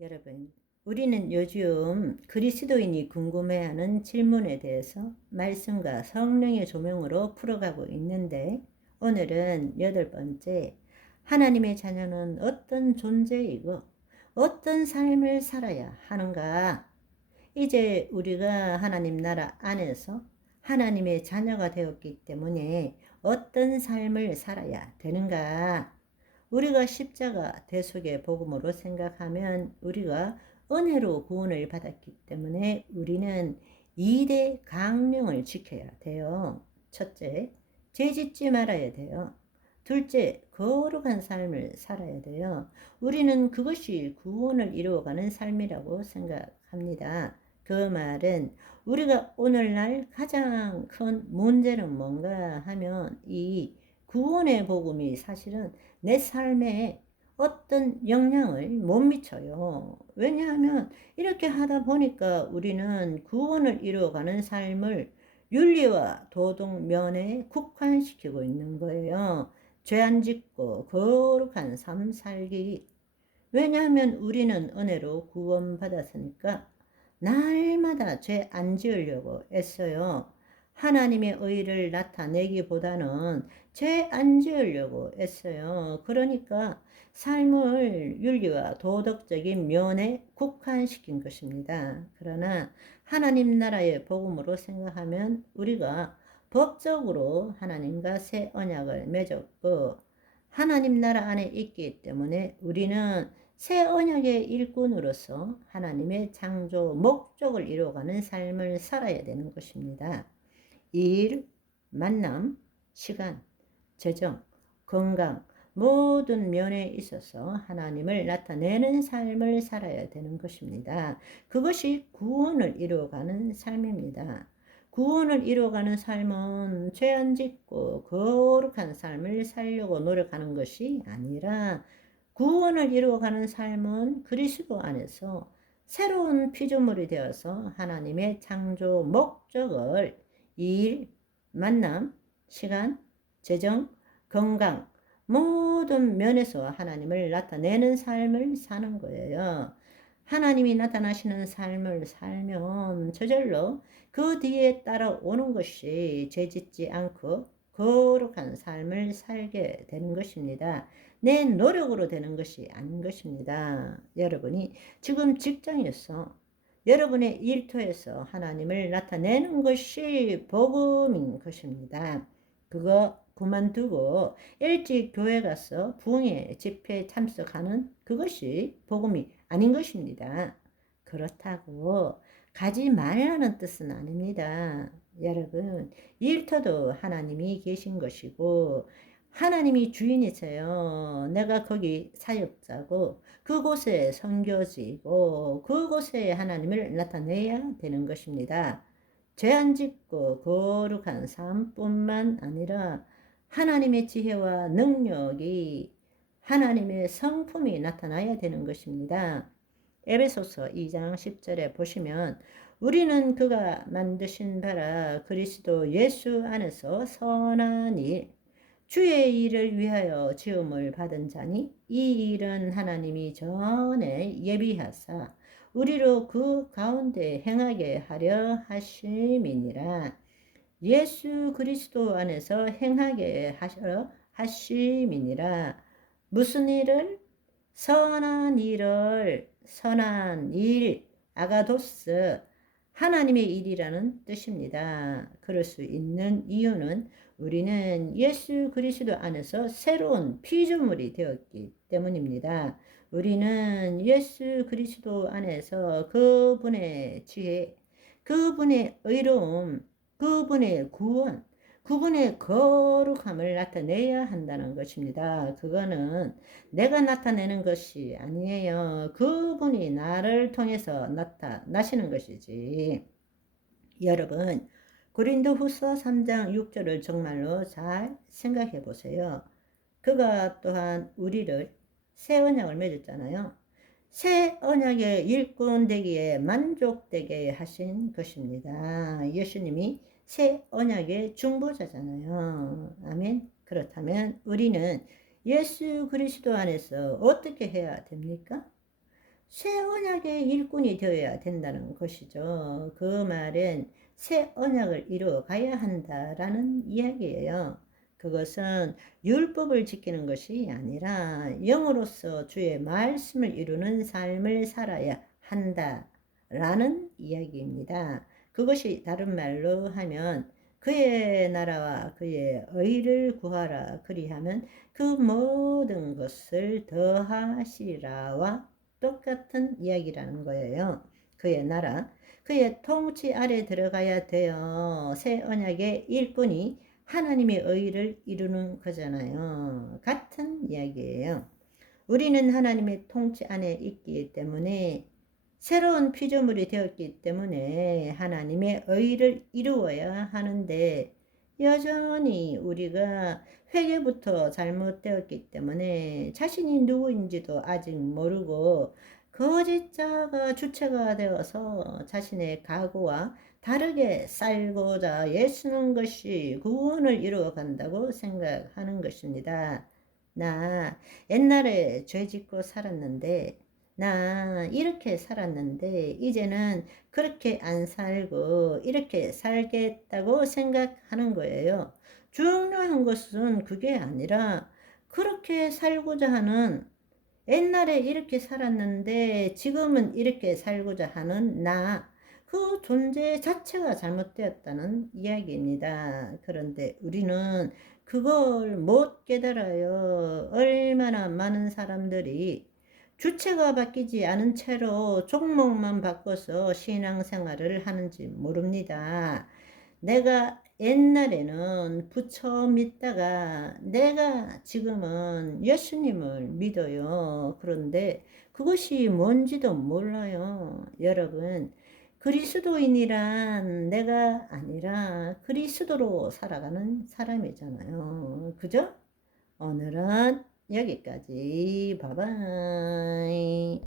여러분, 우리는 요즘 그리스도인이 궁금해하는 질문에 대해서 말씀과 성령의 조명으로 풀어가고 있는데, 오늘은 8번째, 하나님의 자녀는 어떤 존재이고 어떤 삶을 살아야 하는가? 이제 우리가 하나님 나라 안에서 하나님의 자녀가 되었기 때문에 어떤 삶을 살아야 되는가? 우리가 십자가 대속의 복음으로 생각하면 우리가 은혜로 구원을 받았기 때문에 우리는 2대 강령을 지켜야 돼요. 첫째, 죄짓지 말아야 돼요. 둘째, 거룩한 삶을 살아야 돼요. 우리는 그것이 구원을 이루어가는 삶이라고 생각합니다. 그 말은 우리가 오늘날 가장 큰 문제는 뭔가 하면 이 구원의 복음이 사실은 내 삶에 어떤 영향을 못 미쳐요. 왜냐하면 이렇게 하다 보니까 우리는 구원을 이루어가는 삶을 윤리와 도덕 면에 국한시키고 있는 거예요. 죄 안 짓고 거룩한 삶 살기. 왜냐하면 우리는 은혜로 구원받았으니까 날마다 죄 안 지으려고 애써요. 하나님의 의를 나타내기보다는 죄 안 지으려고 애써요. 그러니까 삶을 윤리와 도덕적인 면에 국한시킨 것입니다. 그러나 하나님 나라의 복음으로 생각하면 우리가 법적으로 하나님과 새 언약을 맺었고 하나님 나라 안에 있기 때문에 우리는 새 언약의 일꾼으로서 하나님의 창조 목적을 이루어가는 삶을 살아야 되는 것입니다. 일, 만남, 시간, 재정, 건강 모든 면에 있어서 하나님을 나타내는 삶을 살아야 되는 것입니다. 그것이 구원을 이루어가는 삶입니다. 구원을 이루어가는 삶은 죄 안 짓고 거룩한 삶을 살려고 노력하는 것이 아니라 구원을 이루어가는 삶은 그리스도 안에서 새로운 피조물이 되어서 하나님의 창조 목적을 일, 만남, 시간, 재정, 건강 모든 면에서 하나님을 나타내는 삶을 사는 거예요. 하나님이 나타나시는 삶을 살면 저절로 그 뒤에 따라오는 것이 죄짓지 않고 거룩한 삶을 살게 되는 것입니다. 내 노력으로 되는 것이 아닌 것입니다. 여러분이 지금 직장에서 여러분의 일터에서 하나님을 나타내는 것이 복음인 것입니다. 그거 그만두고 일찍 교회 가서 부흥회 집회에 참석하는 그것이 복음이 아닌 것입니다. 그렇다고 가지 말라는 뜻은 아닙니다. 여러분, 일터도 하나님이 계신 것이고 하나님이 주인이세요. 내가 거기 사역자고 그곳에 선교지고 그곳에 하나님을 나타내야 되는 것입니다. 죄 안 짓고 거룩한 삶뿐만 아니라 하나님의 지혜와 능력이 하나님의 성품이 나타나야 되는 것입니다. 에베소서 2장 10절에 보시면 우리는 그가 만드신 바라 그리스도 예수 안에서 선한 일 주의 일을 위하여 지음을 받은 자니 이 일은 하나님이 전에 예비하사 우리로 그 가운데 행하게 하려 하심이니라. 예수 그리스도 안에서 행하게 하려 하심이니라. 무슨 일을? 선한 일, 아가도스, 하나님의 일이라는 뜻입니다. 그럴 수 있는 이유는 우리는 예수 그리스도 안에서 새로운 피조물이 되었기 때문입니다. 우리는 예수 그리스도 안에서 그분의 지혜, 그분의 의로움, 그분의 구원, 그분의 거룩함을 나타내야 한다는 것입니다. 그거는 내가 나타내는 것이 아니에요. 그분이 나를 통해서 나타나시는 것이지. 여러분, 고린도후서 3장 6절을 정말로 잘 생각해 보세요. 그가 또한 우리를 새 언약을 맺었잖아요. 새 언약의 일꾼 되기에 만족되게 하신 것입니다. 예수님이 새 언약의 중보자잖아요. 아멘. 그렇다면 우리는 예수 그리스도 안에서 어떻게 해야 됩니까? 새 언약의 일꾼이 되어야 된다는 것이죠. 그 말은 새 언약을 이루어 가야 한다라는 이야기예요. 그것은 율법을 지키는 것이 아니라 영으로서 주의 말씀을 이루는 삶을 살아야 한다라는 이야기입니다. 그것이 다른 말로 하면 그의 나라와 그의 의를 구하라 그리하면 그 모든 것을 더하시리라와 똑같은 이야기라는 거예요. 그의 나라, 그의 통치 아래 들어가야 돼요. 새 언약의 일꾼이 하나님의 의를 이루는 거잖아요. 같은 이야기예요. 우리는 하나님의 통치 안에 있기 때문에 새로운 피조물이 되었기 때문에 하나님의 의를 이루어야 하는데 여전히 우리가 회개부터 잘못되었기 때문에 자신이 누구인지도 아직 모르고 거짓자가 주체가 되어서 자신의 각오와 다르게 살고자 애쓰는 것이 구원을 이루어 간다고 생각하는 것입니다. 나 옛날에 죄 짓고 살았는데 나 이렇게 살았는데 이제는 그렇게 안 살고 이렇게 살겠다고 생각하는 거예요. 중요한 것은 그게 아니라 그렇게 살고자 하는 옛날에 이렇게 살았는데 지금은 이렇게 살고자 하는 그 존재 자체가 잘못되었다는 이야기입니다. 그런데 우리는 그걸 못 깨달아요. 얼마나 많은 사람들이 주체가 바뀌지 않은 채로 종목만 바꿔서 신앙생활을 하는지 모릅니다. 내가 옛날에는 부처 믿다가 내가 지금은 예수님을 믿어요. 그런데 그것이 뭔지도 몰라요. 여러분, 그리스도인이란 내가 아니라 그리스도로 살아가는 사람이잖아요. 그죠? 오늘은 여기까지. 바이바이.